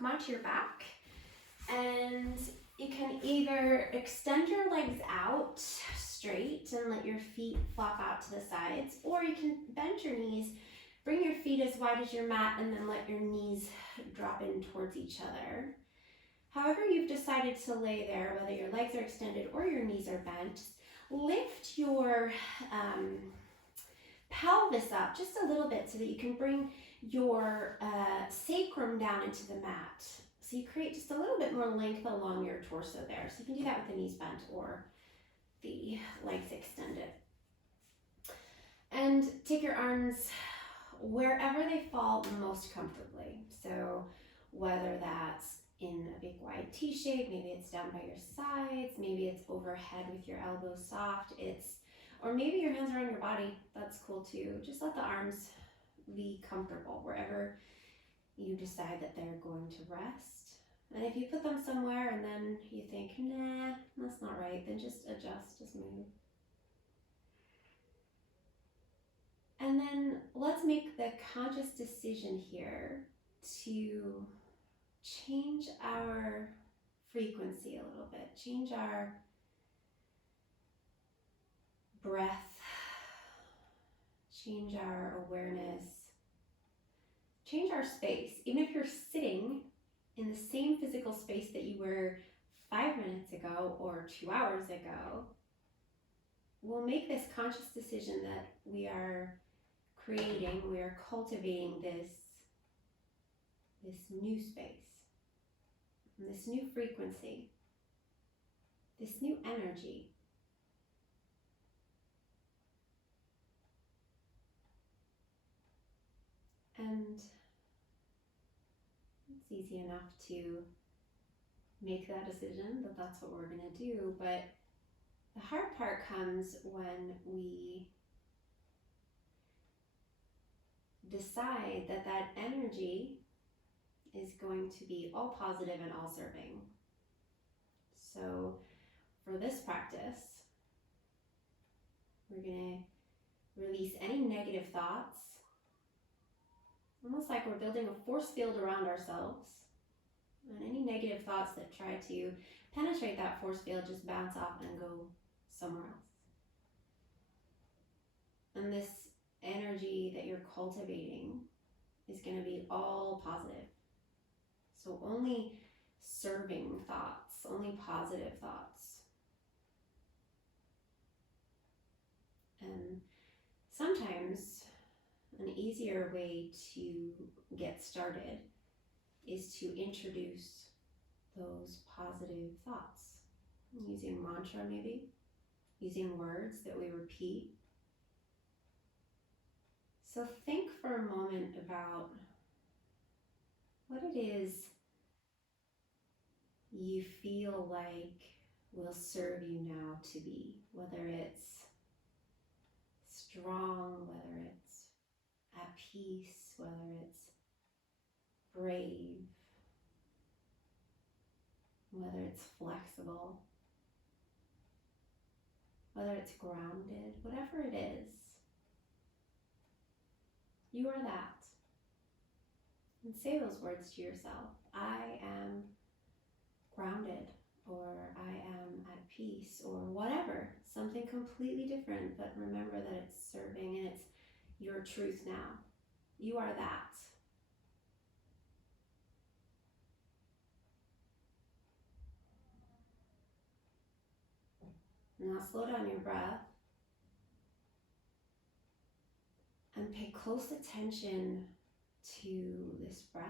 come onto your back, and you can either extend your legs out straight and let your feet flop out to the sides, or you can bend your knees, bring your feet as wide as your mat, and then let your knees drop in towards each other. However you've decided to lay there, whether your legs are extended or your knees are bent, lift your pelvis up just a little bit so that you can bring your sacrum down into the mat. So you create just a little bit more length along your torso there. So you can do that with the knees bent or the legs extended. And take your arms wherever they fall most comfortably. So whether that's in a big wide T shape, maybe it's down by your sides, maybe it's overhead with your elbows soft, or maybe your hands are on your body, that's cool too. Just let the arms be comfortable wherever you decide that they're going to rest. And if you put them somewhere and then you think, nah, that's not right, then just adjust, just move. And then let's make the conscious decision here to change our frequency a little bit, change our breath, change our awareness, change our space. Even if you're sitting in the same physical space that you were 5 minutes ago or 2 hours ago, we'll make this conscious decision that we are creating, we are cultivating this new space, this new frequency, this new energy. And it's easy enough to make that decision that that's what we're going to do, but the hard part comes when we decide that that energy is going to be all positive and all serving. So for this practice, we're going to release any negative thoughts, almost like we're building a force field around ourselves, and any negative thoughts that try to penetrate that force field just bounce off and go somewhere else. And this energy that you're cultivating is going to be all positive. So only serving thoughts, only positive thoughts. And sometimes an easier way to get started is to introduce those positive thoughts using mantra, maybe using words that we repeat. So think for a moment about what it is you feel like will serve you now to be, whether it's strong, whether it's at peace, whether it's brave, whether it's flexible, whether it's grounded, whatever it is, you are that. And say those words to yourself. I am grounded, or I am at peace, or whatever. Something completely different, but remember that it's serving and it's your truth now. You are that. Now slow down your breath and pay close attention to this breath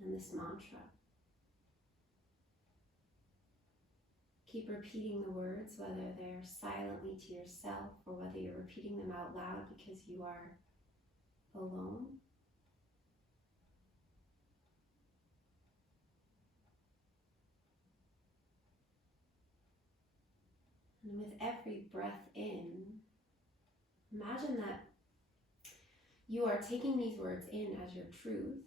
and this mantra. Keep repeating the words, whether they're silently to yourself or whether you're repeating them out loud because you are alone. And with every breath in, imagine that you are taking these words in as your truth.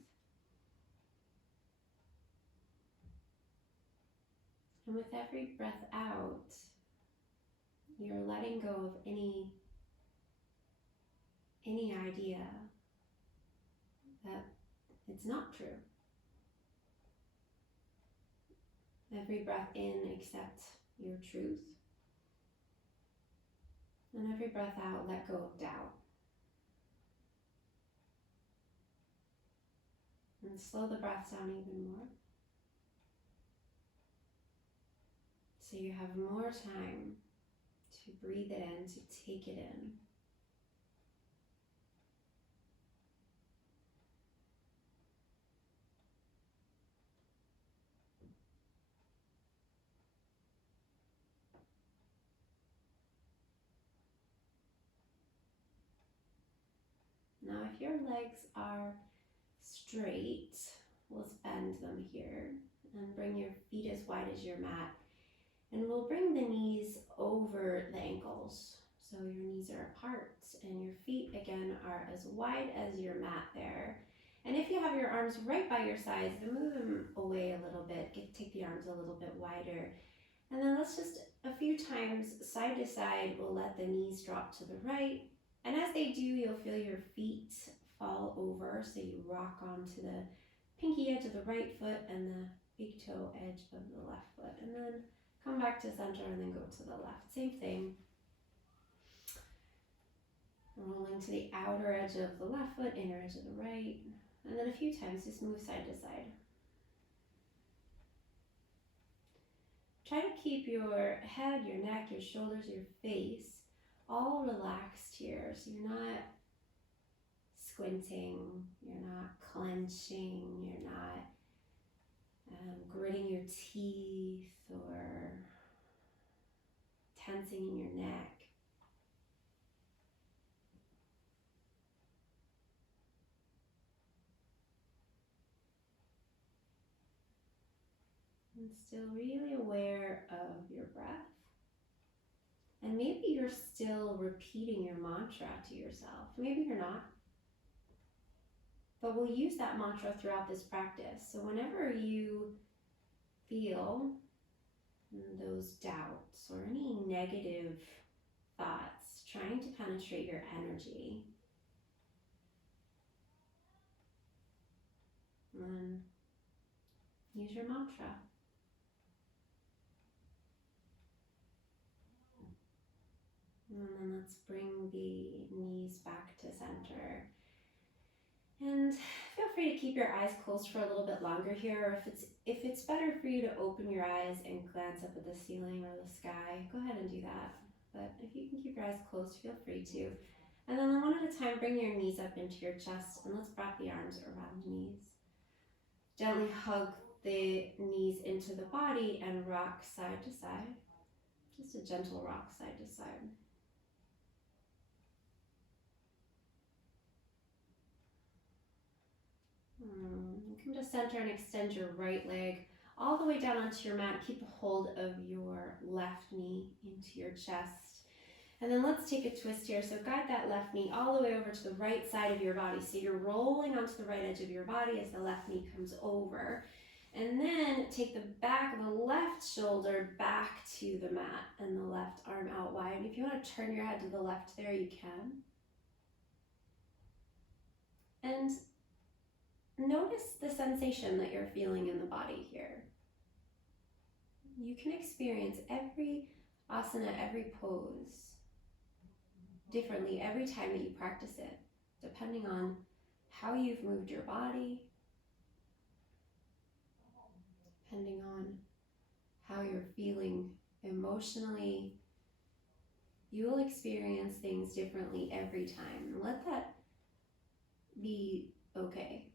And with every breath out, you're letting go of any idea that it's not true. Every breath in, accept your truth. And every breath out, let go of doubt. And slow the breath down even more. So you have more time to breathe it in, to take it in. Now, if your legs are straight, let's bend them here and bring your feet as wide as your mat. And we'll bring the knees over the ankles. So your knees are apart and your feet again are as wide as your mat there. And if you have your arms right by your sides, then move them away a little bit. Take the arms a little bit wider. And then let's just a few times side to side, we'll let the knees drop to the right. And as they do, you'll feel your feet fall over. So you rock onto the pinky edge of the right foot and the big toe edge of the left foot. And then come back to center and then go to the left. Same thing. Rolling to the outer edge of the left foot, inner edge of the right. And then a few times just move side to side. Try to keep your head, your neck, your shoulders, your face all relaxed here. So you're not squinting, you're not clenching, you're not gritting your teeth or tensing in your neck. And still really aware of your breath. And maybe you're still repeating your mantra to yourself. Maybe you're not. But we'll use that mantra throughout this practice. So whenever you feel those doubts or any negative thoughts trying to penetrate your energy, then use your mantra. And then let's bring the knees back to center. And feel free to keep your eyes closed for a little bit longer here, or if it's better for you to open your eyes and glance up at the ceiling or the sky, go ahead and do that. But if you can keep your eyes closed, feel free to. And then one at a time, bring your knees up into your chest, and let's wrap the arms around the knees. Gently hug the knees into the body and rock side to side. Just a gentle rock side to side. Come to center and extend your right leg all the way down onto your mat. Keep a hold of your left knee into your chest. And then let's take a twist here. So guide that left knee all the way over to the right side of your body. So you're rolling onto the right edge of your body as the left knee comes over. And then take the back of the left shoulder back to the mat and the left arm out wide. If you want to turn your head to the left there, you can. And notice the sensation that you're feeling in the body here. You can experience every asana, every pose differently every time that you practice it, depending on how you've moved your body, depending on how you're feeling emotionally. You will experience things differently every time. And let that be okay,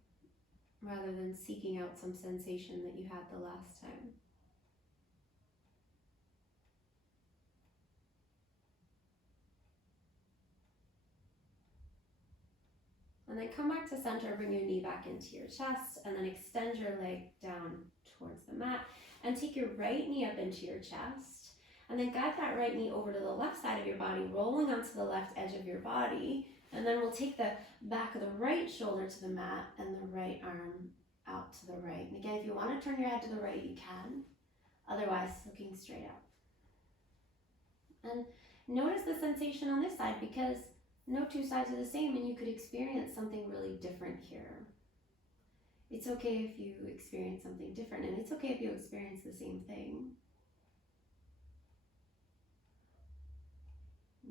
rather than seeking out some sensation that you had the last time. And then come back to center, bring your knee back into your chest, and then extend your leg down towards the mat. And take your right knee up into your chest. And then guide that right knee over to the left side of your body, rolling onto the left edge of your body. And then we'll take the back of the right shoulder to the mat and the right arm out to the right. And again, if you want to turn your head to the right, you can. Otherwise, looking straight out. And notice the sensation on this side, because no two sides are the same and you could experience something really different here. It's okay if you experience something different, and it's okay if you experience the same thing.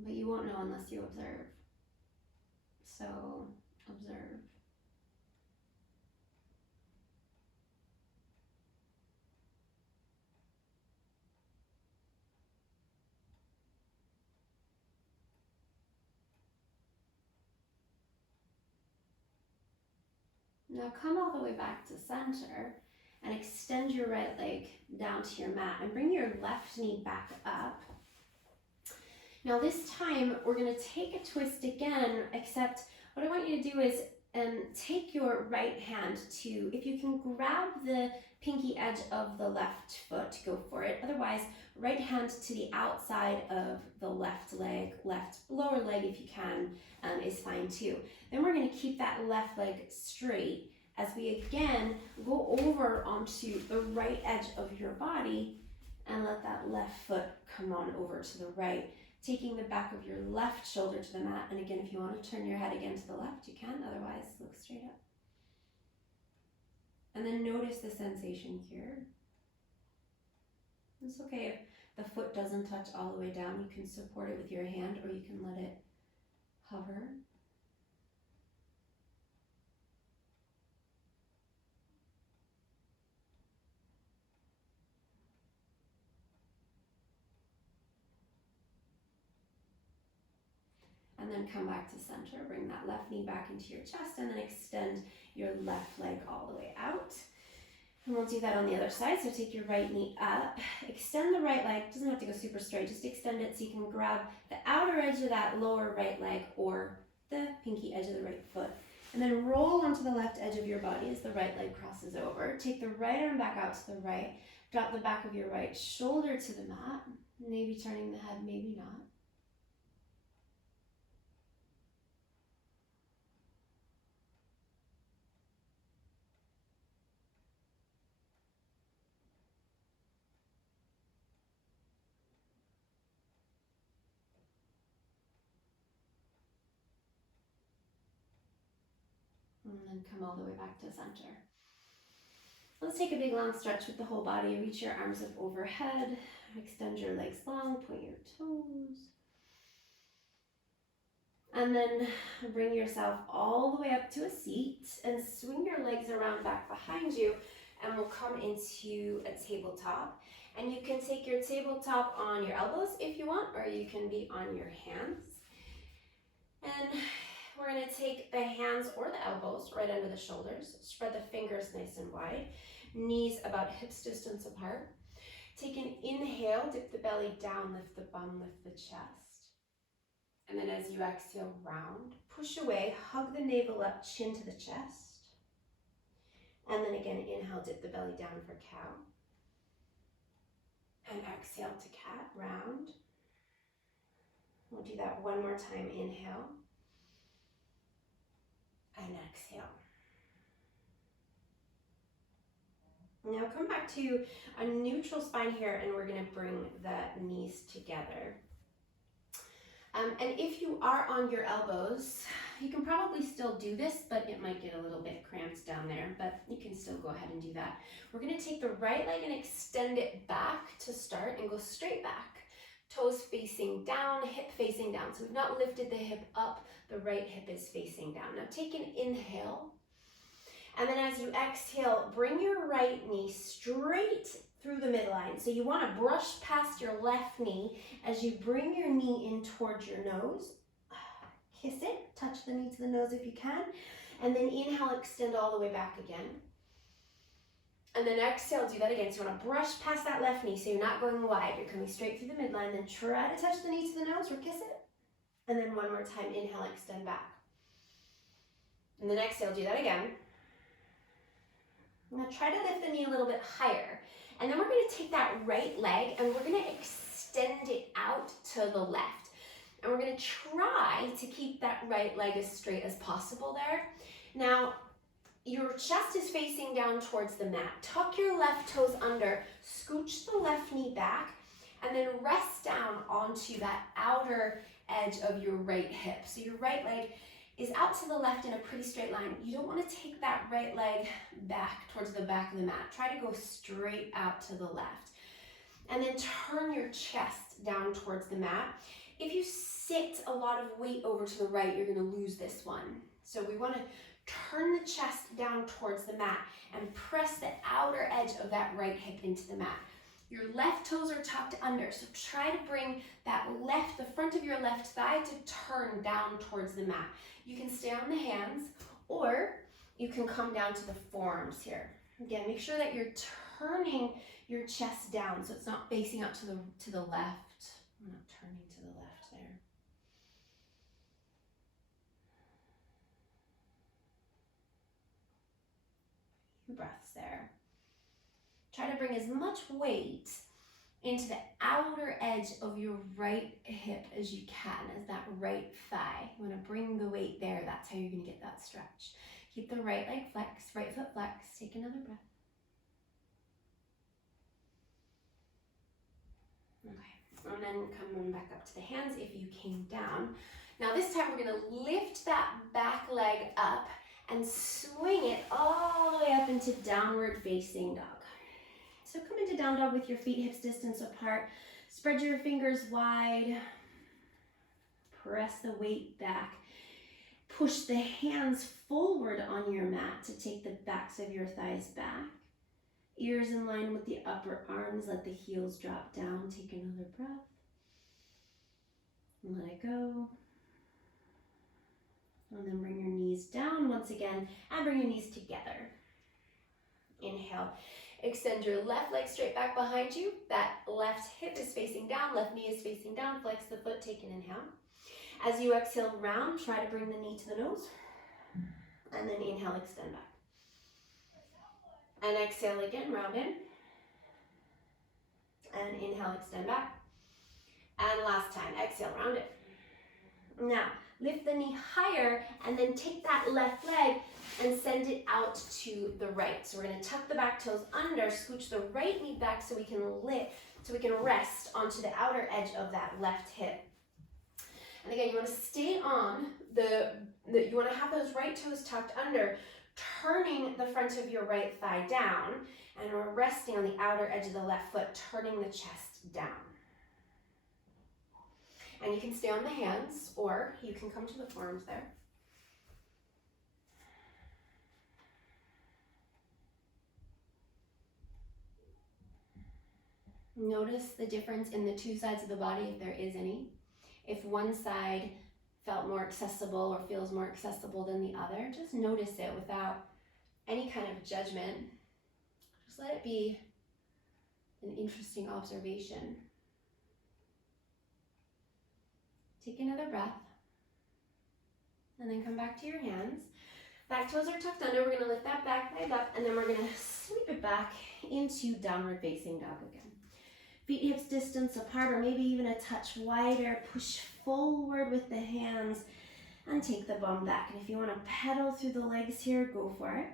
But you won't know unless you observe. So observe. Now come all the way back to center and extend your right leg down to your mat and bring your left knee back up. Now this time we're going to take a twist again, except what I want you to do is take your right hand to, if you can grab the pinky edge of the left foot, go for it. Otherwise, right hand to the outside of the left leg, left lower leg if you can, is fine too. Then we're going to keep that left leg straight as we again go over onto the right edge of your body and let that left foot come on over to the right, taking the back of your left shoulder to the mat. And again, if you want to turn your head again to the left, you can. Otherwise, look straight up. And then notice the sensation here. It's okay if the foot doesn't touch all the way down. You can support it with your hand, or you can let it hover. And then come back to center, bring that left knee back into your chest, and then extend your left leg all the way out. And we'll do that on the other side. So take your right knee up, extend the right leg, doesn't have to go super straight, just extend it so you can grab the outer edge of that lower right leg or the pinky edge of the right foot. And then roll onto the left edge of your body as the right leg crosses over. Take the right arm back out to the right, drop the back of your right shoulder to the mat, maybe turning the head, maybe not. And then come all the way back to center. Let's take a big long stretch with the whole body. Reach your arms up overhead. Extend your legs long, point your toes. And then bring yourself all the way up to a seat and swing your legs around back behind you, and we'll come into a tabletop. And you can take your tabletop on your elbows if you want, or you can be on your hands. And we're going to take the hands or the elbows right under the shoulders. Spread the fingers nice and wide. Knees about hips distance apart. Take an inhale, dip the belly down, lift the bum, lift the chest. And then as you exhale, round, push away, hug the navel up, chin to the chest. And then again, inhale, dip the belly down for cow. And exhale to cat, round. We'll do that one more time. Inhale. And exhale. Now come back to a neutral spine here, and we're going to bring the knees together. And if you are on your elbows, you can probably still do this, but it might get a little bit cramped down there, but you can still go ahead and do that. We're going to take the right leg and extend it back to start and go straight back. Toes facing down, hip facing down. So we've not lifted the hip up, the right hip is facing down. Now take an inhale. And then as you exhale, bring your right knee straight through the midline. So you want to brush past your left knee as you bring your knee in towards your nose. Kiss it, touch the knee to the nose if you can. And then inhale, extend all the way back again. And then exhale, do that again. So you want to brush past that left knee so you're not going wide. You're coming straight through the midline. Then try to touch the knee to the nose or kiss it. And then one more time, inhale, extend back. And then exhale, do that again. Now try to lift the knee a little bit higher. And then we're going to take that right leg and we're going to extend it out to the left. And we're going to try to keep that right leg as straight as possible there. Now, your chest is facing down towards the mat. Tuck your left toes under, scooch the left knee back, and then rest down onto that outer edge of your right hip. So your right leg is out to the left in a pretty straight line. You don't want to take that right leg back towards the back of the mat. Try to go straight out to the left. And then turn your chest down towards the mat. If you sit a lot of weight over to the right, you're going to lose this one. So we want to turn the chest down towards the mat and press the outer edge of that right hip into the mat. Your left toes are tucked under, so try to bring the front of your left thigh to turn down towards the mat. You can stay on the hands, or you can come down to the forearms here. Again, make sure that you're turning your chest down so it's not facing up to the left. I'm not turning to the left there. Few breaths there. Try to bring as much weight into the outer edge of your right hip as you can, as that right thigh. You want to bring the weight there. That's how you're going to get that stretch. Keep the right leg flexed, right foot flexed. Take another breath. Okay, and then come back up to the hands if you came down. Now this time we're going to lift that back leg up and swing it all the way up into downward facing dog. So come into down dog with your feet hips distance apart. Spread your fingers wide. Press the weight back. Push the hands forward on your mat to take the backs of your thighs back. Ears in line with the upper arms. Let the heels drop down. Take another breath. And let it go. And then bring your knees down once again and bring your knees together. Inhale. Extend your left leg straight back behind you. That left hip is facing down, left knee is facing down. Flex the foot, take an inhale. As you exhale, round, try to bring the knee to the nose. And then inhale, extend back. And exhale again, round in. And inhale, extend back. And last time, exhale, round it. Now, lift the knee higher and then take that left leg and send it out to the right. So we're going to tuck the back toes under, scooch the right knee back so we can rest onto the outer edge of that left hip. And again, you want to stay on you want to have those right toes tucked under, turning the front of your right thigh down, and we're resting on the outer edge of the left foot, turning the chest down. And you can stay on the hands, or you can come to the forearms there. Notice the difference in the two sides of the body, if there is any. If one side felt more accessible or feels more accessible than the other, just notice it without any kind of judgment. Just let it be an interesting observation. Take another breath. And then come back to your hands. Back toes are tucked under. We're going to lift that back leg up, and then we're going to sweep it back into downward facing dog again. Feet hips distance apart, or maybe even a touch wider. Push forward with the hands and take the bum back. And if you want to pedal through the legs here, go for it.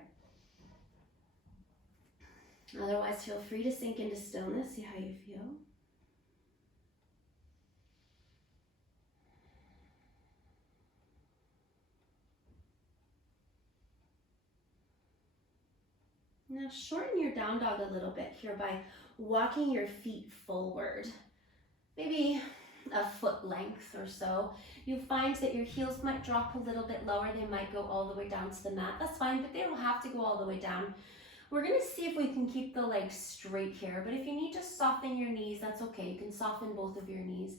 Otherwise, feel free to sink into stillness. See how you feel. Now shorten your down dog a little bit here by walking your feet forward, maybe a foot length or so. You find that your heels might drop a little bit lower. They might go all the way down to the mat. That's fine, but they don't have to go all the way down. We're going to see if we can keep the legs straight here, but if you need to soften your knees, that's okay. You can soften both of your knees.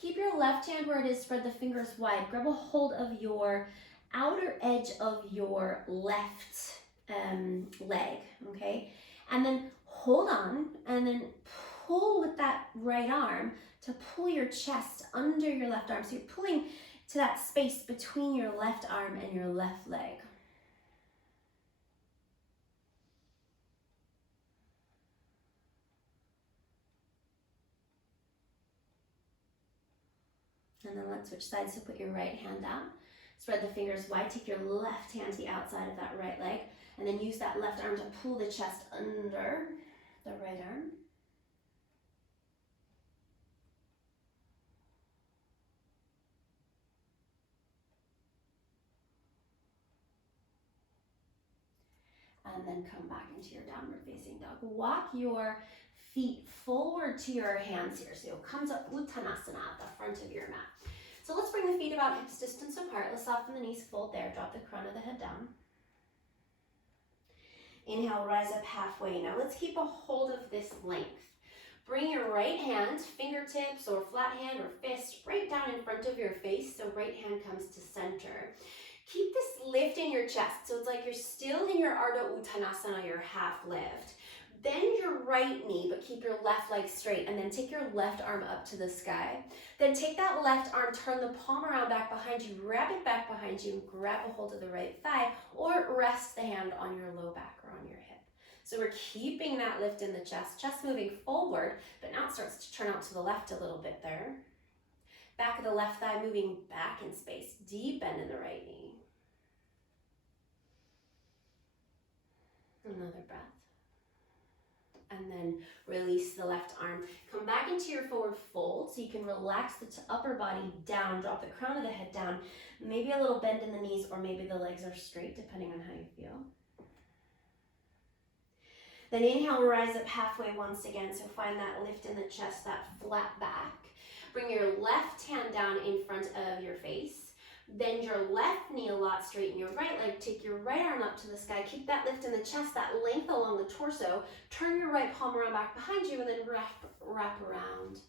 Keep your left hand where it is, spread the fingers wide. Grab a hold of your outer edge of your left leg, okay? And then hold on, and then pull with that right arm to pull your chest under your left arm. So you're pulling to that space between your left arm and your left leg. And then let's switch sides. So put your right hand down, spread the fingers wide, take your left hand to the outside of that right leg, and then use that left arm to pull the chest under the right arm. and then come back into your downward facing dog. Walk your feet forward to your hands here. So come to Uttanasana at the front of your mat. So let's bring the feet about hips distance apart. Let's soften the knees, fold there, drop the crown of the head down. Inhale, rise up halfway. Now let's keep a hold of this length. Bring your right hand, fingertips or flat hand or fist right down in front of your face. So right hand comes to center. Keep this lift in your chest. So it's like you're still in your Ardha Uttanasana, your half lift. Bend your right knee, but keep your left leg straight. And then take your left arm up to the sky. Then take that left arm, turn the palm around back behind you, grab it back behind you, and grab a hold of the right thigh, or rest the hand on your low back or on your hip. So we're keeping that lift in the chest moving forward, but now it starts to turn out to the left a little bit there. Back of the left thigh moving back in space, deep bend in the right knee. Another breath. And then release the left arm. Come back into your forward fold so you can relax the upper body down, drop the crown of the head down, maybe a little bend in the knees, or maybe the legs are straight depending on how you feel. Then inhale, rise up halfway once again. So find that lift in the chest, that flat back. Bring your left hand down in front of your face. Bend your left knee a lot, straighten your right leg. Take your right arm up to the sky. Keep that lift in the chest, that length along the torso. Turn your right palm around back behind you and then wrap around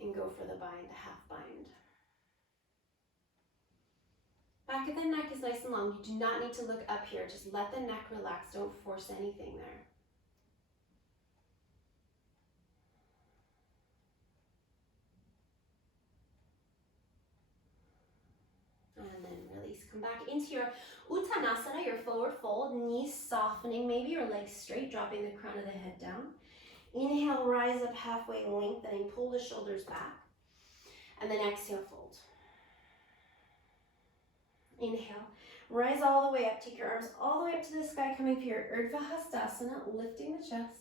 and go for the bind, the half bind. Back of the neck is nice and long. You do not need to look up here. Just let the neck relax. Don't force anything there. And then release. Come back into your Uttanasana, your forward fold, knees softening, maybe your legs straight, dropping the crown of the head down. Inhale, rise up halfway, lengthening, pull the shoulders back. And then exhale, fold. Inhale, rise all the way up, take your arms all the way up to the sky, coming for your Urdhva Hastasana, lifting the chest.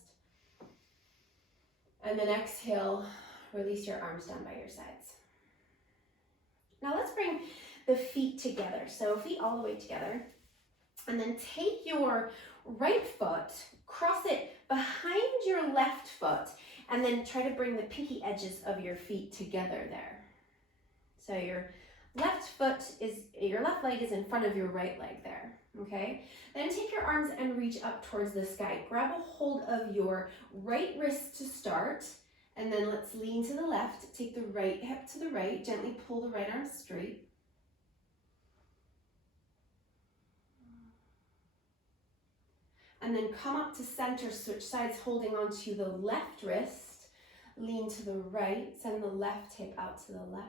And then exhale, release your arms down by your sides. Now let's bring the feet together. So feet all the way together. And then take your right foot, cross it behind your left foot, and then try to bring the pinky edges of your feet together there. So your left leg is in front of your right leg there, okay? Then take your arms and reach up towards the sky. Grab a hold of your right wrist to start, and then let's lean to the left. Take the right hip to the right, gently pull the right arm straight. And then come up to center, switch sides, holding onto the left wrist. Lean to the right, send the left hip out to the left.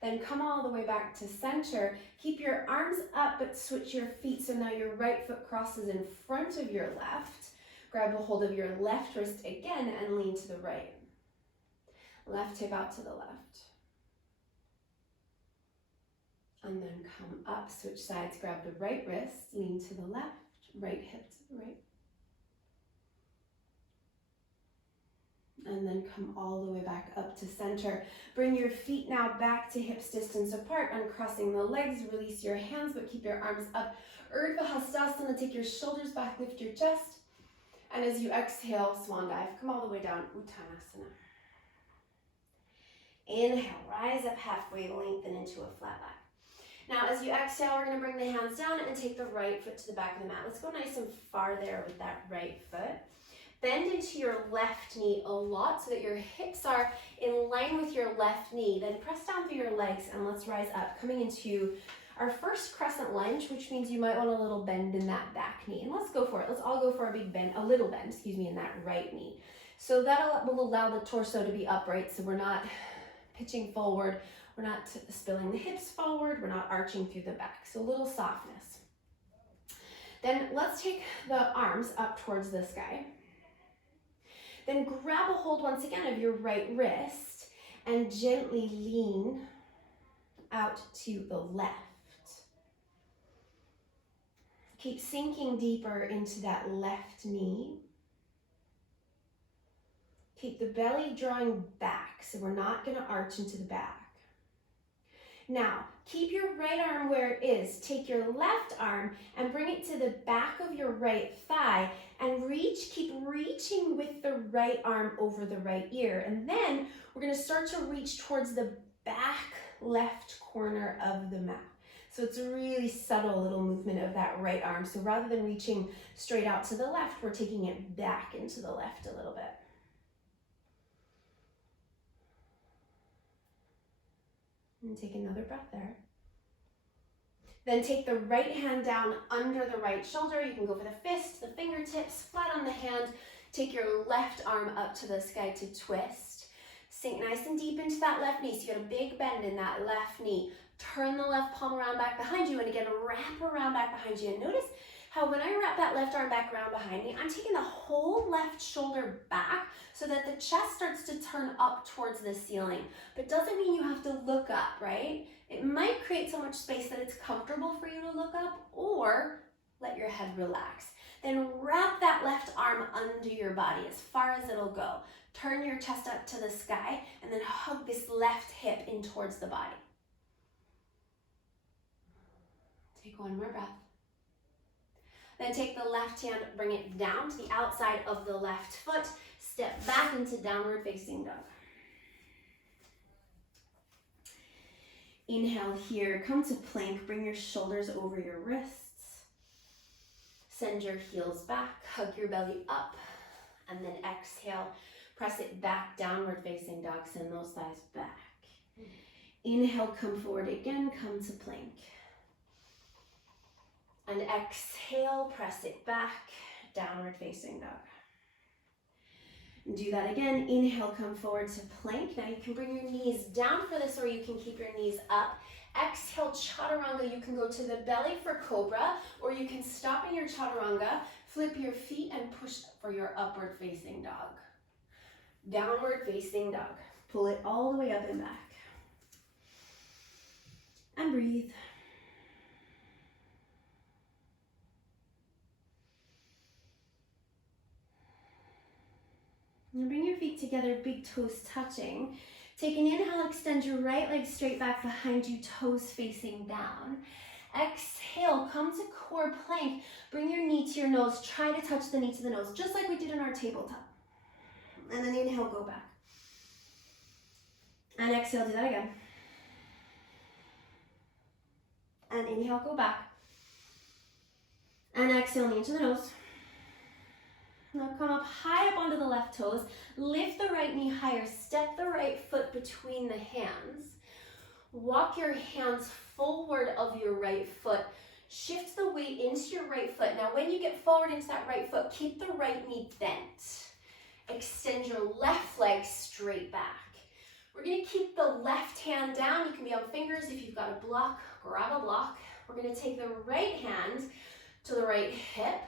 Then come all the way back to center. Keep your arms up, but switch your feet. So now your right foot crosses in front of your left. Grab a hold of your left wrist again and lean to the right. Left hip out to the left. And then come up, switch sides, grab the right wrist, lean to the left, right hip to the right. And then come all the way back up to center. Bring your feet now back to hips distance apart, uncrossing the legs, release your hands, but keep your arms up. Urdhva Hastasana, take your shoulders back, lift your chest. And as you exhale, swan dive, come all the way down, Uttanasana. Inhale, rise up halfway, lengthen into a flat back. Now, as you exhale, we're going to bring the hands down and take the right foot to the back of the mat. Let's go nice and far there with that right foot. Bend into your left knee a lot so that your hips are in line with your left knee. Then press down through your legs and let's rise up, coming into our first crescent lunge, which means you might want a little bend in that back knee. And let's go for it. Let's all go for a big bend, a little bend, in that right knee. So that will allow the torso to be upright so we're not pitching forward. We're not spilling the hips forward. We're not arching through the back. So a little softness. Then let's take the arms up towards the sky. Then grab a hold once again of your right wrist and gently lean out to the left. Keep sinking deeper into that left knee. Keep the belly drawing back, so we're not going to arch into the back. Now, keep your right arm where it is. Take your left arm and bring it to the back of your right thigh and keep reaching with the right arm over the right ear. And then we're gonna start to reach towards the back left corner of the mat. So it's a really subtle little movement of that right arm. So rather than reaching straight out to the left, we're taking it back into the left a little bit. And take another breath there. Then take the right hand down under the right shoulder. You can go for the fist, the fingertips, flat on the hand. Take your left arm up to the sky to twist. Sink nice and deep into that left knee. So you got a big bend in that left knee. Turn the left palm around back behind you, and again, wrap around back behind you. And notice how when I wrap that left arm back around behind me, I'm taking the whole left shoulder back so that the chest starts to turn up towards the ceiling. But doesn't mean you have to look up, right? It might create so much space that it's comfortable for you to look up, or let your head relax. Then wrap that left arm under your body as far as it'll go. Turn your chest up to the sky, and then hug this left hip in towards the body. Take one more breath. Then take the left hand, bring it down to the outside of the left foot. Step back into downward facing dog. Inhale here, come to plank. Bring your shoulders over your wrists. Send your heels back, hug your belly up. And then exhale, press it back, downward facing dog. Send those thighs back. Inhale, come forward again, come to plank. And exhale, press it back, downward facing dog. And do that again. Inhale, come forward to plank. Now you can bring your knees down for this, or you can keep your knees up. Exhale, chaturanga. You can go to the belly for cobra, or you can stop in your chaturanga, flip your feet, and push for your upward facing dog. Downward facing dog. Pull it all the way up and back. And breathe. And bring your feet together, big toes touching. Take an inhale, extend your right leg straight back behind you, toes facing down. Exhale, come to core plank. Bring your knee to your nose. Try to touch the knee to the nose, just like we did in our tabletop. And then inhale, go back. And exhale, do that again. And inhale, go back. And exhale, knee to the nose. Now come up high up onto the left toes, lift the right knee higher, step the right foot between the hands, walk your hands forward of your right foot, shift the weight into your right foot. Now when you get forward into that right foot, keep the right knee bent. Extend your left leg straight back. We're gonna keep the left hand down. You can be on fingers. If you've got a block, grab a block. We're gonna take the right hand to the right hip,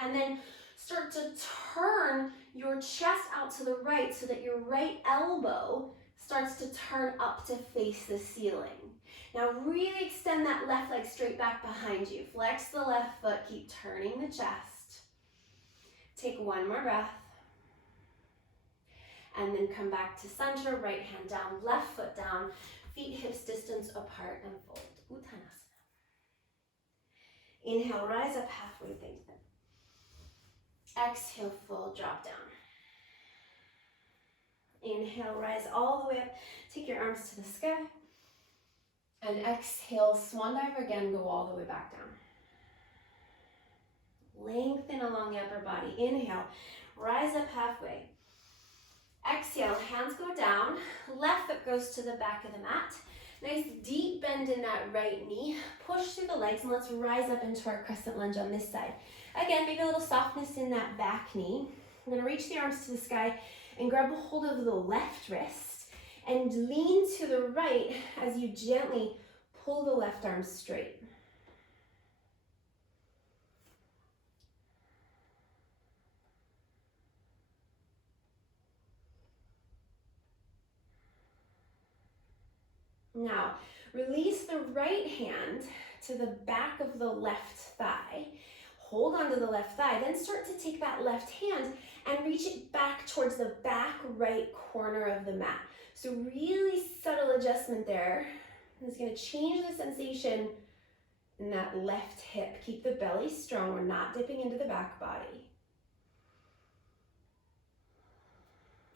and then start to turn your chest out to the right so that your right elbow starts to turn up to face the ceiling. Now really extend that left leg straight back behind you. Flex the left foot, keep turning the chest. Take one more breath. And then come back to center, right hand down, left foot down, feet hips distance apart, and fold. Uttanasana. Inhale, rise up halfway, think that. Exhale, full drop down. Inhale, rise all the way up. Take your arms to the sky. And exhale, swan dive again, go all the way back down. Lengthen along the upper body. Inhale, rise up halfway. Exhale, hands go down. Left foot goes to the back of the mat. Nice deep bend in that right knee. Push through the legs, and let's rise up into our crescent lunge on this side. Again, maybe a little softness in that back knee. We're gonna reach the arms to the sky and grab a hold of the left wrist and lean to the right as you gently pull the left arm straight. Now, release the right hand to the back of the left thigh. Hold onto the left thigh, then start to take that left hand and reach it back towards the back right corner of the mat. So really subtle adjustment there. It's going to change the sensation in that left hip. Keep the belly strong. We're not dipping into the back body.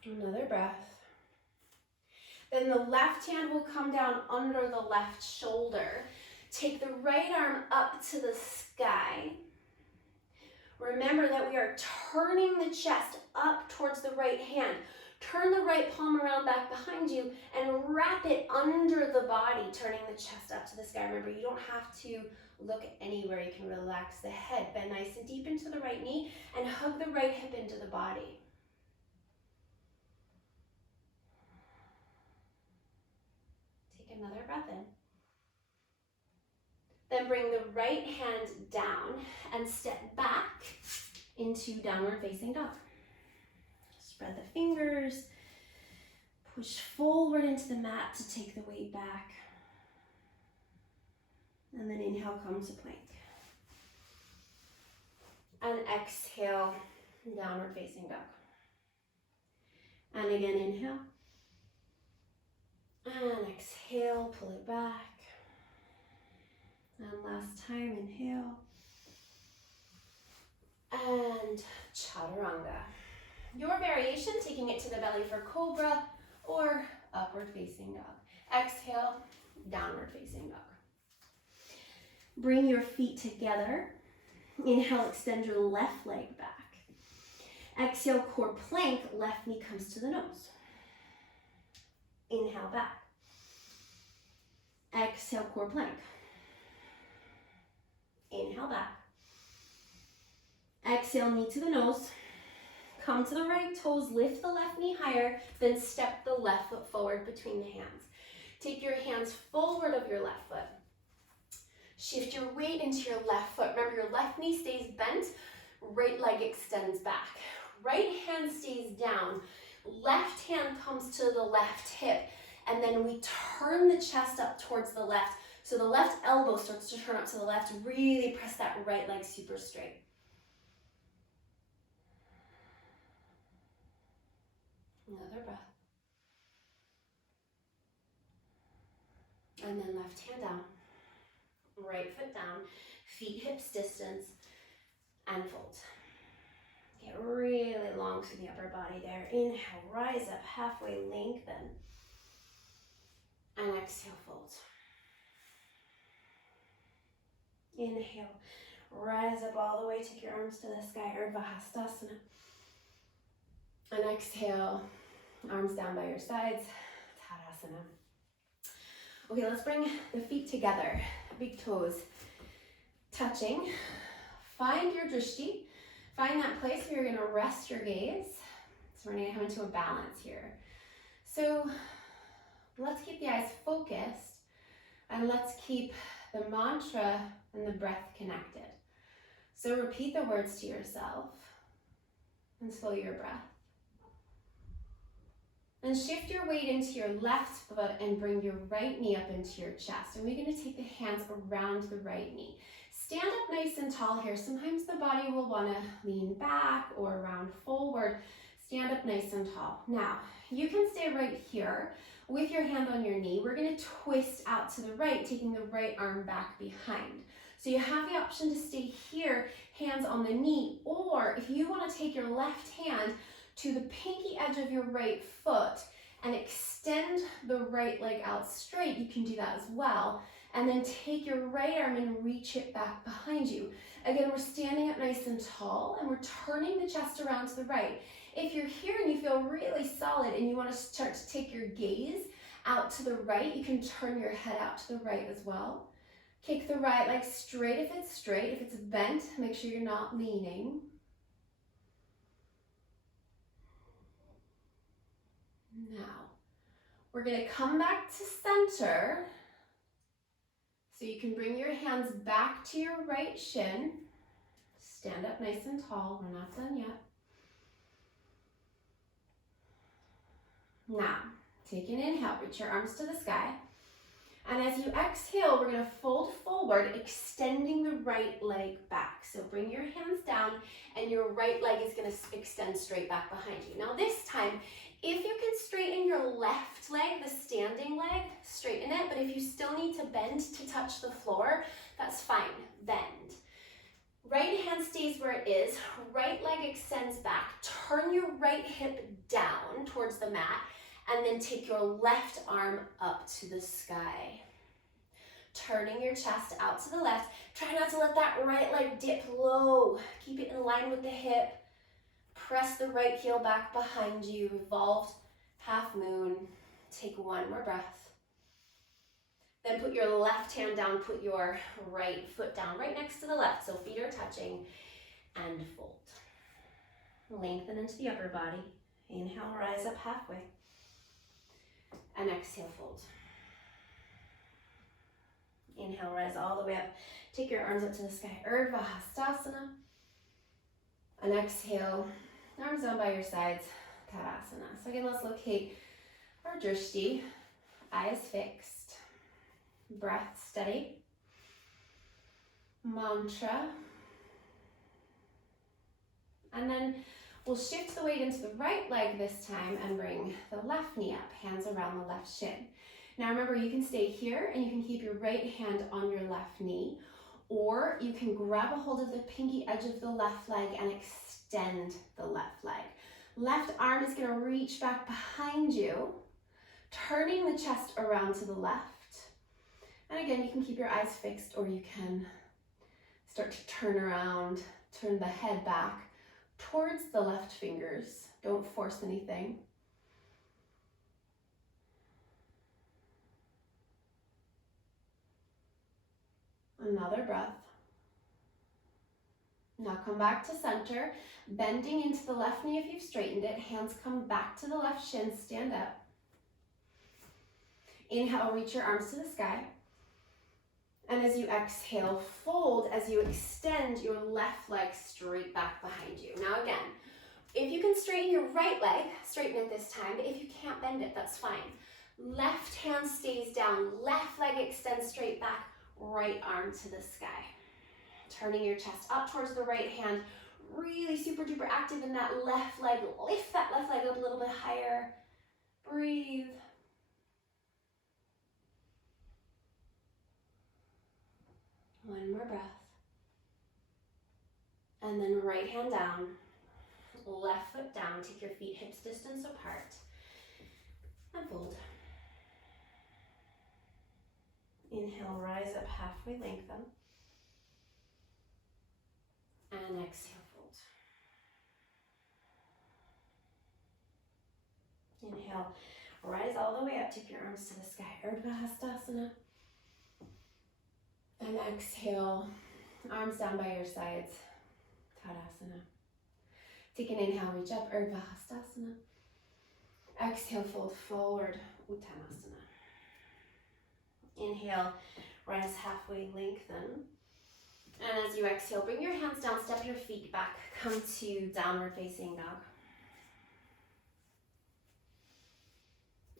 Another breath. Then the left hand will come down under the left shoulder. Take the right arm up to the sky. Remember that we are turning the chest up towards the right hand. Turn the right palm around back behind you and wrap it under the body, turning the chest up to the sky. Remember, you don't have to look anywhere. You can relax the head. Bend nice and deep into the right knee and hug the right hip into the body. Take another breath in. Then bring the right hand down and step back into downward facing dog. Spread the fingers, push forward into the mat to take the weight back. And then inhale, come to plank. And exhale, downward facing dog. And again, inhale. And exhale, pull it back. And last time, inhale. And chaturanga. Your variation, taking it to the belly for cobra or upward facing dog. Exhale, downward facing dog. Bring your feet together. Inhale, extend your left leg back. Exhale, core plank, left knee comes to the nose. Inhale, back. Exhale, core plank. Inhale, back. Exhale, knee to the nose. Come to the right toes, lift the left knee higher, then step the left foot forward between the hands. Take your hands forward of your left foot. Shift your weight into your left foot. Remember, your left knee stays bent, right leg extends back. Right hand stays down, left hand comes to the left hip, and then we turn the chest up towards the left. So the left elbow starts to turn up to the left. Really press that right leg super straight. Another breath. And then left hand down, right foot down, feet hips distance, and fold. Get really long through the upper body there. Inhale, rise up, halfway lengthen. And exhale, fold. Inhale, rise up all the way, take your arms to the sky, Urdhva Hastasana. And exhale, arms down by your sides, Tadasana. Okay, let's bring the feet together, big toes touching. Find your drishti. Find that place where you're gonna rest your gaze. So we're gonna come into a balance here. So let's keep the eyes focused and let's keep the mantra and the breath connected. So repeat the words to yourself and slow your breath. And shift your weight into your left foot and bring your right knee up into your chest. And we're going to take the hands around the right knee. Stand up nice and tall here. Sometimes the body will want to lean back or round forward. Stand up nice and tall. Now, you can stay right here with your hand on your knee. We're going to twist out to the right, taking the right arm back behind. So you have the option to stay here, hands on the knee, or if you want to take your left hand to the pinky edge of your right foot and extend the right leg out straight, you can do that as well. And then take your right arm and reach it back behind you. Again, we're standing up nice and tall and we're turning the chest around to the right. If you're here and you feel really solid and you want to start to take your gaze out to the right, you can turn your head out to the right as well. Kick the right leg straight if it's straight. If it's bent, make sure you're not leaning. Now, we're going to come back to center. So you can bring your hands back to your right shin. Stand up nice and tall. We're not done yet. Now, take an inhale. Reach your arms to the sky. And as you exhale, we're going to fold forward, extending the right leg back. So bring your hands down and your right leg is going to extend straight back behind you. Now this time, If you can straighten your left leg, the standing leg, straighten it, but if you still need to bend to touch the floor, that's fine, bend. Right hand stays where it is, right leg extends back, turn your right hip down towards the mat, and then take your left arm up to the sky. Turning your chest out to the left, try not to let that right leg dip low, keep it in line with the hip. Press the right heel back behind you, revolved half moon. Take one more breath. Then put your left hand down, put your right foot down right next to the left, so feet are touching, and fold. Lengthen into the upper body. Inhale, rise up halfway. And exhale, fold. Inhale, rise all the way up. Take your arms up to the sky, Urdhva Hastasana. And exhale, arms down by your sides, Tadasana. So again, let's locate our drishti, eyes fixed, breath steady, mantra. And then we'll shift the weight into the right leg this time and bring the left knee up, hands around the left shin. Now remember, you can stay here and you can keep your right hand on your left knee, or you can grab a hold of the pinky edge of the left leg and extend the left leg. Left arm is gonna reach back behind you, turning the chest around to the left. And again, you can keep your eyes fixed, or you can start to turn around, turn the head back towards the left fingers. Don't force anything. Another breath. Now come back to center, bending into the left knee if you've straightened it. Hands come back to the left shin, stand up. Inhale, reach your arms to the sky. And as you exhale, fold as you extend your left leg straight back behind you. Now again, if you can straighten your right leg, straighten it this time, but if you can't bend it, that's fine. Left hand stays down, left leg extends straight back, right arm to the sky. Turning your chest up towards the right hand, really super duper active in that left leg. Lift that left leg up a little bit higher. Breathe. One more breath. And then right hand down, left foot down, take your feet hips distance apart, and fold. Inhale, rise up halfway, lengthen. And exhale, fold. Inhale, rise all the way up, take your arms to the sky, Urdhva Hastasana. And exhale, arms down by your sides, Tadasana. Take an inhale, reach up, Urdhva Hastasana. Exhale, fold forward, Uttanasana. Inhale, rise halfway, lengthen. And as you exhale, bring your hands down, step your feet back, come to downward facing dog.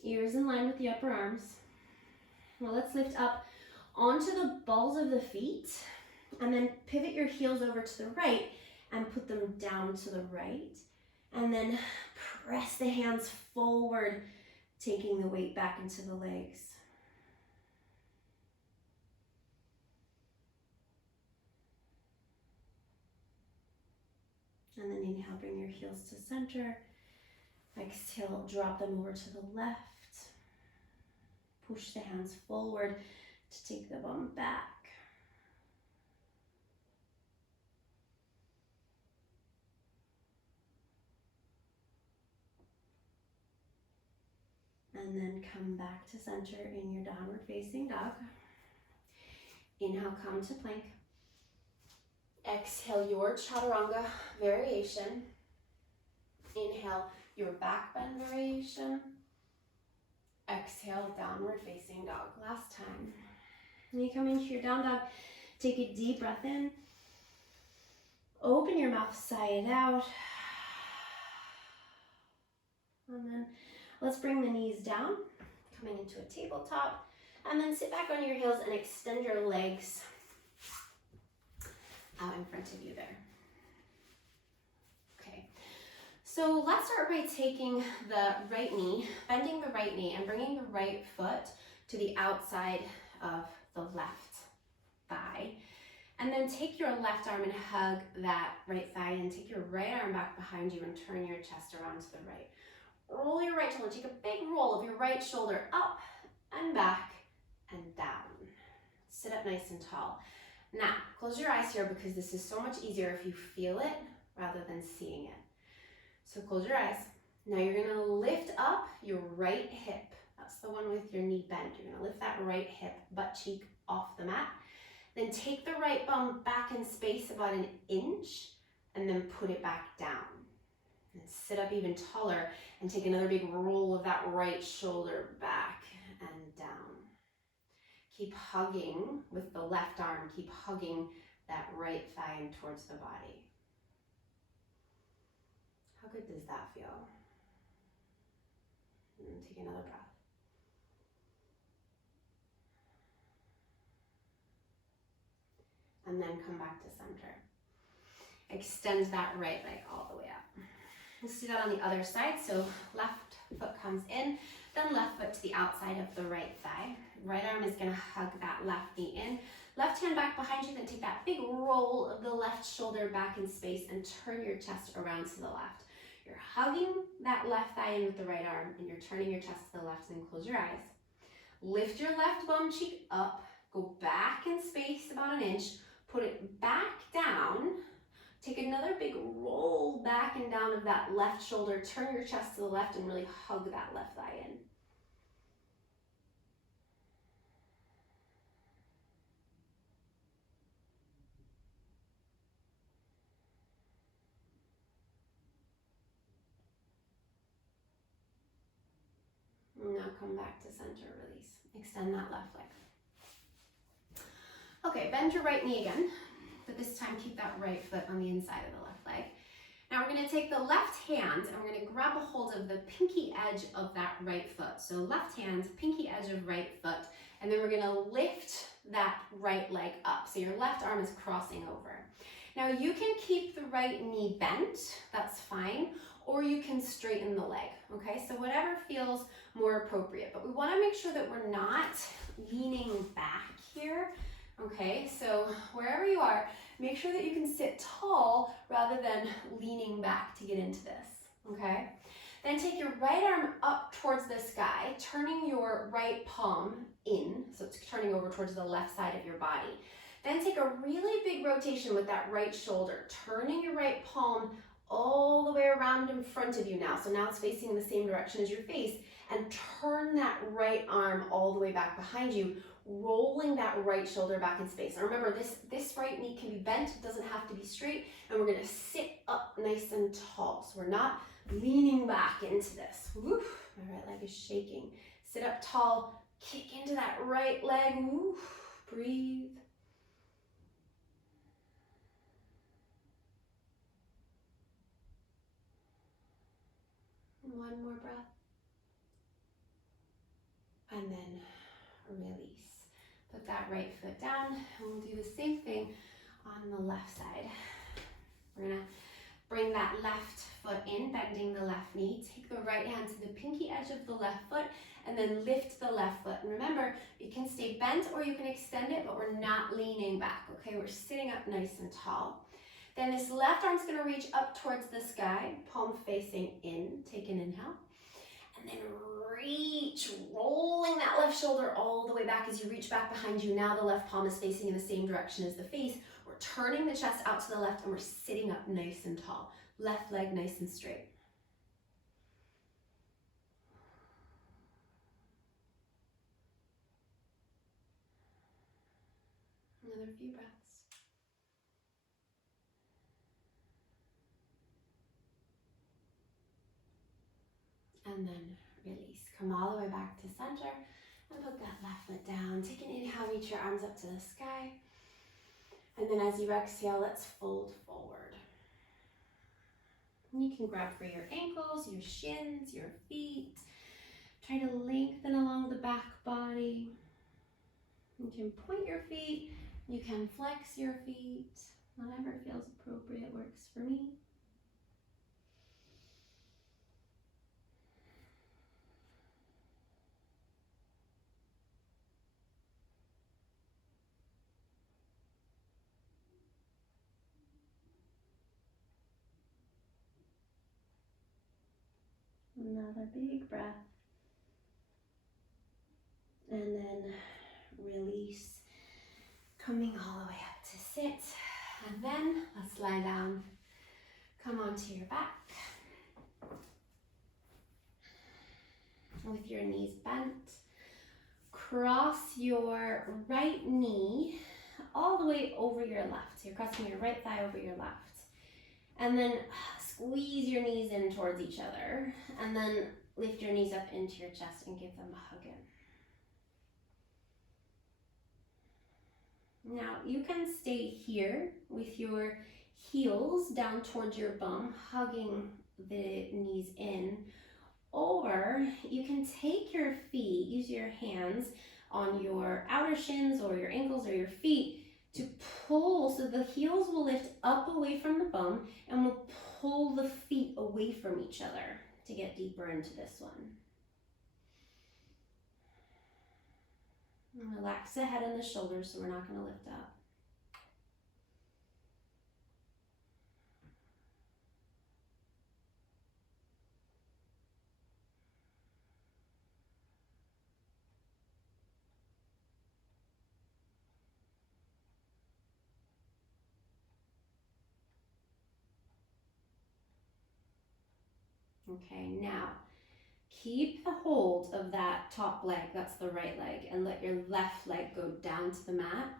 Ears in line with the upper arms. Now let's lift up onto the balls of the feet, and then pivot your heels over to the right and put them down to the right. And then press the hands forward, taking the weight back into the legs. And then inhale, bring your heels to center. Exhale, drop them over to the left. Push the hands forward to take the bum back. And then come back to center in your downward facing dog. Inhale, come to plank. Exhale, your chaturanga variation. Inhale, your back bend variation. Exhale, downward facing dog. Last time. When you come into your down dog, take a deep breath in. Open your mouth side out. And then let's bring the knees down, coming into a tabletop. And then sit back on your heels and extend your legs out in front of you there. Okay, So let's start by taking the right knee, bending the right knee and bringing the right foot to the outside of the left thigh. And then take your left arm and hug that right thigh and take your right arm back behind you and turn your chest around to the right. Roll your right shoulder, take a big roll of your right shoulder up and back and down. Sit up nice and tall. Now, close your eyes here because this is so much easier if you feel it rather than seeing it. So close your eyes. Now you're gonna lift up your right hip. That's the one with your knee bent. You're gonna lift that right hip, butt cheek off the mat. Then take the right bum back in space about an inch and then put it back down. And sit up even taller and take another big roll of that right shoulder back and down. Keep hugging with the left arm. Keep hugging that right thigh in towards the body. How good does that feel? And take another breath. And then come back to center. Extend that right leg all the way up. Let's do that on the other side. So left foot comes in, then left foot to the outside of the right thigh. Right arm is gonna hug that left knee in. Left hand back behind you, then take that big roll of the left shoulder back in space and turn your chest around to the left. You're hugging that left thigh in with the right arm and you're turning your chest to the left and close your eyes. Lift your left bum cheek up, go back in space about an inch, put it back down. Take another big roll back and down of that left shoulder, turn your chest to the left and really hug that left thigh in. Now come back to center, release. Extend that left leg. Okay, bend your right knee again, but this time keep that right foot on the inside of the left leg. Now we're gonna take the left hand and we're gonna grab a hold of the pinky edge of that right foot. So left hand, pinky edge of right foot, and then we're gonna lift that right leg up. So your left arm is crossing over. Now you can keep the right knee bent, that's fine, or you can straighten the leg, okay? So whatever feels more appropriate, but we wanna make sure that we're not leaning back here, okay? So wherever you are, make sure that you can sit tall rather than leaning back to get into this, okay? Then take your right arm up towards the sky, turning your right palm in, so it's turning over towards the left side of your body. Then take a really big rotation with that right shoulder, turning your right palm all the way around in front of you now. So now it's facing the same direction as your face, and turn that right arm all the way back behind you, rolling that right shoulder back in space. Now remember, this right knee can be bent, it doesn't have to be straight, and we're gonna sit up nice and tall. So we're not leaning back into this. Woo, my right leg is shaking. Sit up tall, kick into that right leg, woo, breathe. One more breath. And then release. Put that right foot down, and we'll do the same thing on the left side. We're gonna bring that left foot in, bending the left knee. Take the right hand to the pinky edge of the left foot, and then lift the left foot. And remember, you can stay bent or you can extend it, but we're not leaning back, okay? We're sitting up nice and tall. Then this left arm's gonna reach up towards the sky, palm facing in. Take an inhale. And then reach, rolling that left shoulder all the way back as you reach back behind you. Now the left palm is facing in the same direction as the face. We're turning the chest out to the left and we're sitting up nice and tall. Left leg nice and straight. Another few breaths. And then release. Come all the way back to center and put that left foot down. Take an inhale, reach your arms up to the sky. And then as you exhale, let's fold forward. And you can grab for your ankles, your shins, your feet. Try to lengthen along the back body. You can point your feet. You can flex your feet. Whatever feels appropriate works for me. Another big breath. And then release, coming all the way up to sit. And then let's lie down. Come onto your back. With your knees bent. Cross your right knee all the way over your left. So you're crossing your right thigh over your left. And then squeeze your knees in towards each other. And then lift your knees up into your chest and give them a hug in. Now you can stay here with your heels down towards your bum, hugging the knees in. Or you can take your feet, use your hands on your outer shins or your ankles or your feet to pull, so the heels will lift up away from the bum and we'll pull the feet away from each other to get deeper into this one. And relax the head and the shoulders, so we're not going to lift up. Okay, now keep the hold of that top leg, that's the right leg, and let your left leg go down to the mat.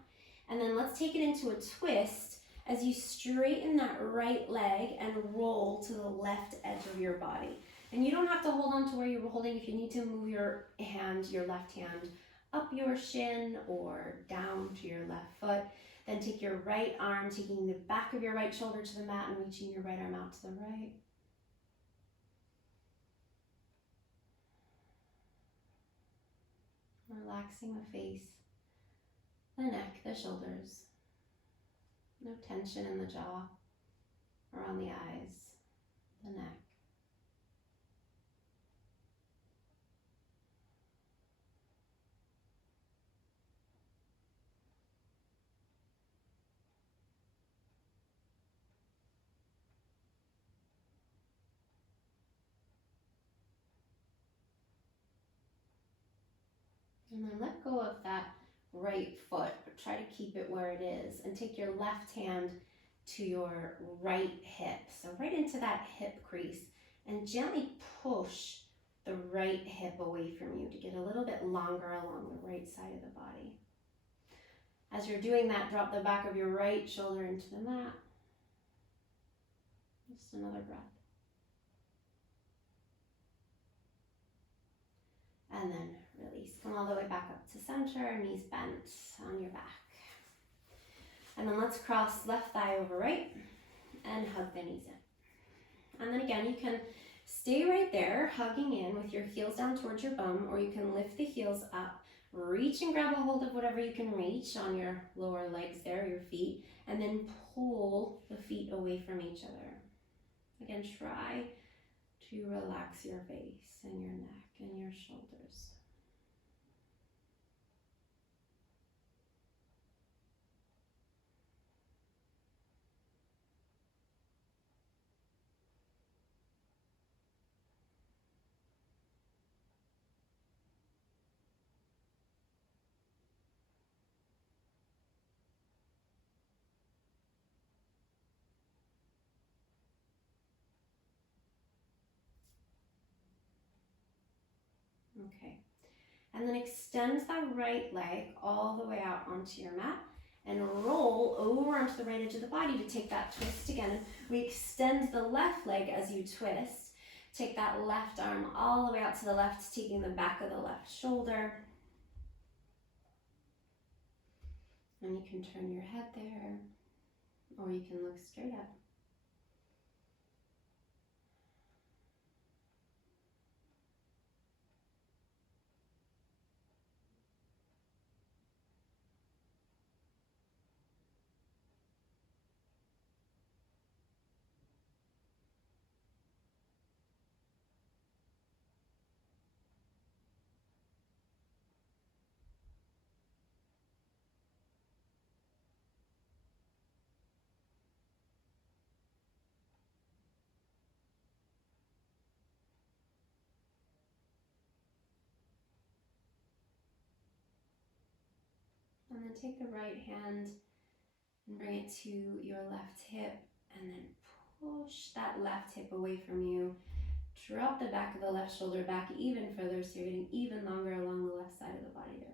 And then let's take it into a twist as you straighten that right leg and roll to the left edge of your body. And you don't have to hold on to where you were holding. If you need to move your hand, your left hand, up your shin or down to your left foot, then take your right arm, taking the back of your right shoulder to the mat and reaching your right arm out to the right. Relaxing the face, the neck, the shoulders. No tension in the jaw, around the eyes, the neck. And then let go of that right foot. Try to keep it where it is and take your left hand to your right hip. So right into that hip crease and gently push the right hip away from you to get a little bit longer along the right side of the body. As you're doing that, drop the back of your right shoulder into the mat. Just another breath. And then release. Come all the way back up to center, knees bent on your back. And then let's cross left thigh over right and hug the knees in. And then again, you can stay right there, hugging in with your heels down towards your bum, or you can lift the heels up, reach and grab a hold of whatever you can reach on your lower legs there, your feet, and then pull the feet away from each other. Again, try to relax your face and your neck and your shoulders. Okay, and then extend that right leg all the way out onto your mat and roll over onto the right edge of the body to take that twist again. We extend the left leg as you twist. Take that left arm all the way out to the left, taking the back of the left shoulder. And you can turn your head there, or you can look straight up. then take the right hand and bring it to your left hip, and then push that left hip away from you. Drop the back of the left shoulder back even further, so you're getting even longer along the left side of the body there.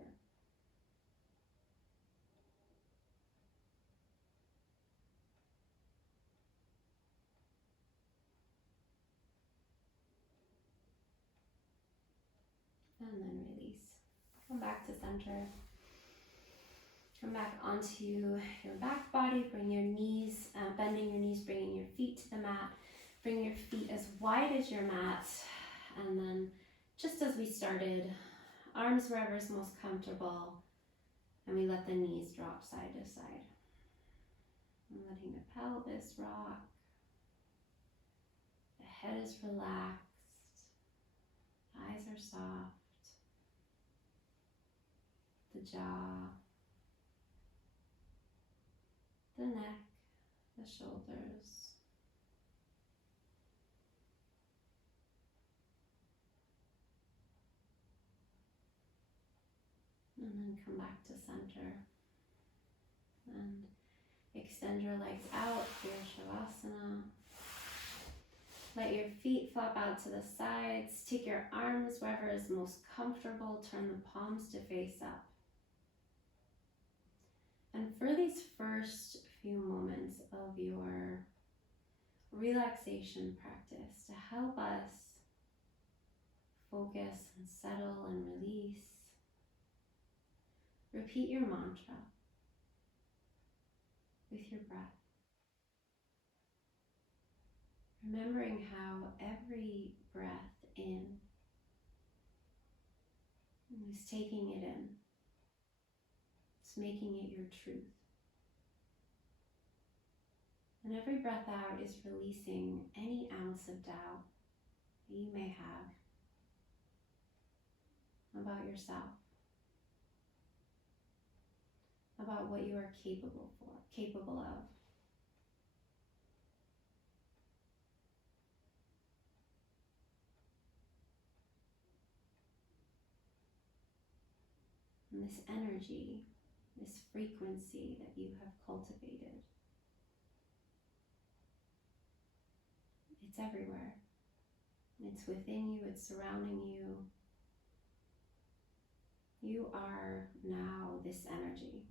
And then release. Come back to center. Come back onto your back body. Bring your knees, bending your knees, bringing your feet to the mat. Bring your feet as wide as your mat. And then, just as we started, arms wherever is most comfortable. And we let the knees drop side to side. And letting the pelvis rock. The head is relaxed. Eyes are soft. The jaw. The neck. The shoulders. And then come back to center. And extend your legs out for your Shavasana. Let your feet flop out to the sides. Take your arms wherever is most comfortable. Turn the palms to face up. And for these first few moments of your relaxation practice, to help us focus and settle and release, repeat your mantra with your breath. Remembering how every breath in is taking it in. It's making it your truth. And every breath out is releasing any ounce of doubt that you may have about yourself, about what you are capable of. And this energy, this frequency that you have cultivated, it's everywhere. It's within you, it's surrounding you. You are now this energy.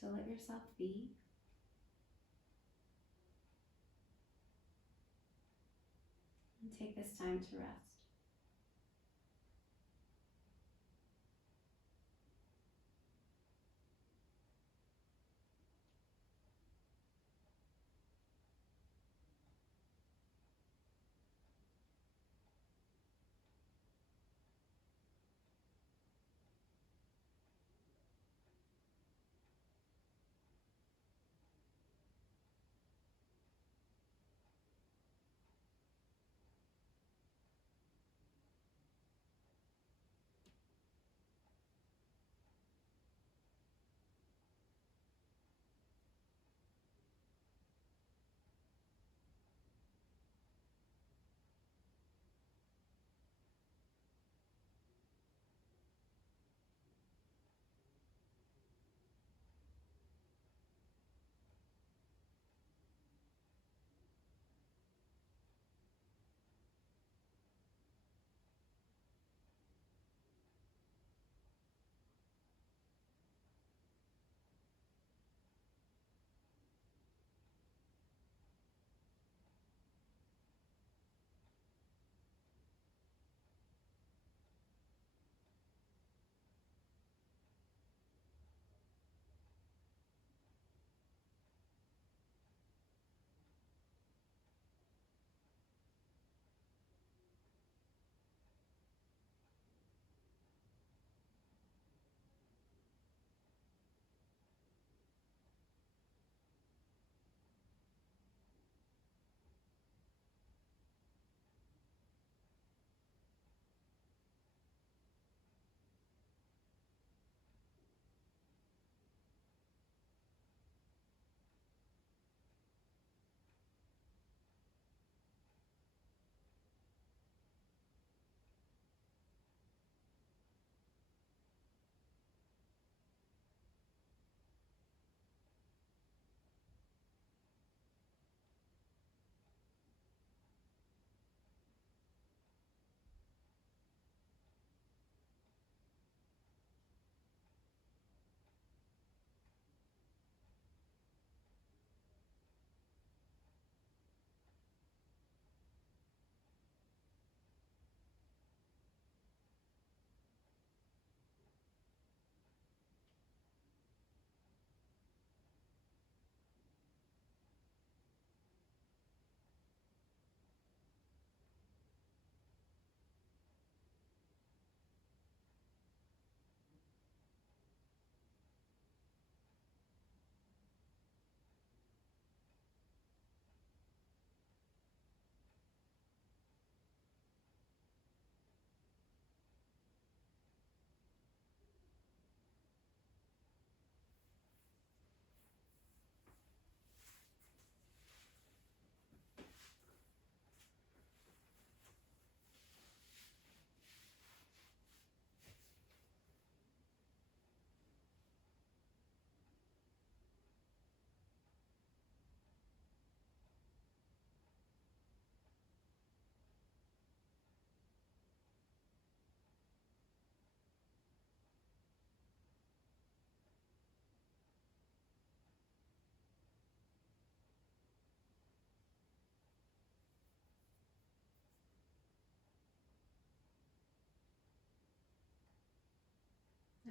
So let yourself be. And take this time to rest.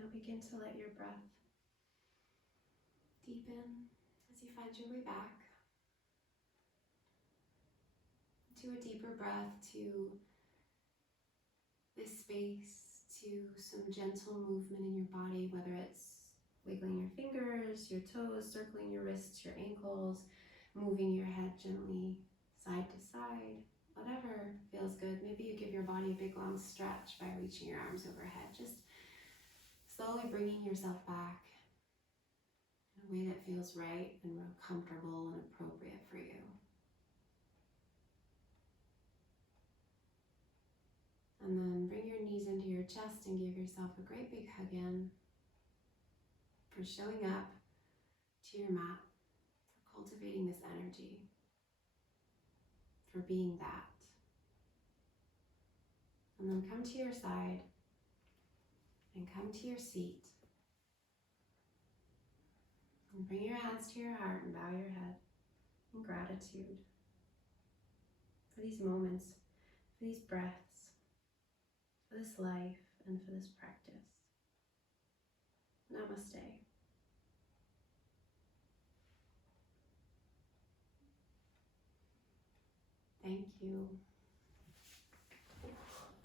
Now begin to let your breath deepen as you find your way back to a deeper breath, to this space, to some gentle movement in your body, whether it's wiggling your fingers, your toes, circling your wrists, your ankles, moving your head gently side to side, whatever feels good. Maybe you give your body a big long stretch by reaching your arms overhead, just slowly bringing yourself back in a way that feels right and comfortable and appropriate for you. And then bring your knees into your chest and give yourself a great big hug in for showing up to your mat, for cultivating this energy, for being that. And then come to your side and come to your seat. And bring your hands to your heart and bow your head in gratitude for these moments, for these breaths, for this life, and for this practice. Namaste. Thank you.